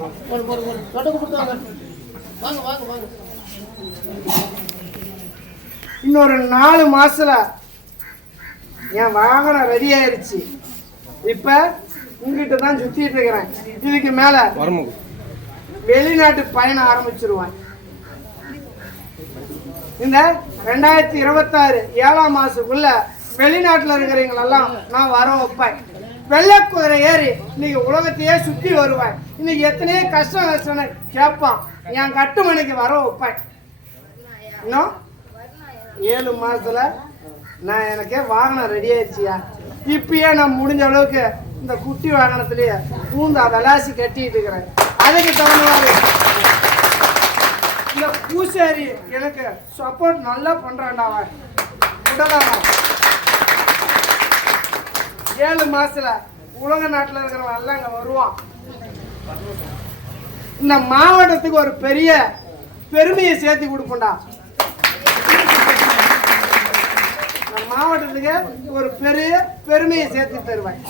தொட்டு வாங்க. வாங்க வாங்க இன்னொரு நாலு மாசத்துல என் வாகனம் ரெடி ஆயிருச்சு. இப்ப உங்ககிட்ட தான் சுத்திட்டு இருக்கிறேன். இதுக்கு மேல வெளிநாட்டு பயணம் ஆரம்பிச்சிருவேன். இந்த ரெண்டாயிரத்தி இருபத்தாறு ஏழாம் மாசத்துக்குள்ள வெளிநாட்டுல இருக்கிறவங்களெல்லாம் நான் வர வைப்பேன். வெள்ளை குதிரை ஏறி இன்னைக்கு உலகத்தையே சுத்தி வருவேன். இன்னைக்கு எத்தனையோ கஷ்டம் கஷ்டம் கேட்பான். என் கட்டுமணிக்கு வர வைப்பேன். இன்னும் ஏழு மாசத்துல நான் எனக்கே வாகனம் ரெடி ஆயிடுச்சியா? இப்பயே நான் முடிஞ்ச அளவுக்கு இந்த குட்டி வாகனத்திலேயே பூந்தா விளாசி கட்டிட்டு இருக்கிறேன். அதுக்கு தகுந்த மாதிரி இந்த பூசாரி எனக்கு சப்போர்ட் நல்லா பண்றான்டா அவன். ஏழு மாசத்துல உலக நாட்டில் இருக்கிறவன் எல்லாம் இங்க வருவான். இந்த மாவட்டத்துக்கு ஒரு பெரிய பெருமையை சேர்த்து கொடுப்போம்டா. மாவட்டத்துக்கு ஒரு பெரிய பெருமையை சேர்த்து தருவேன்.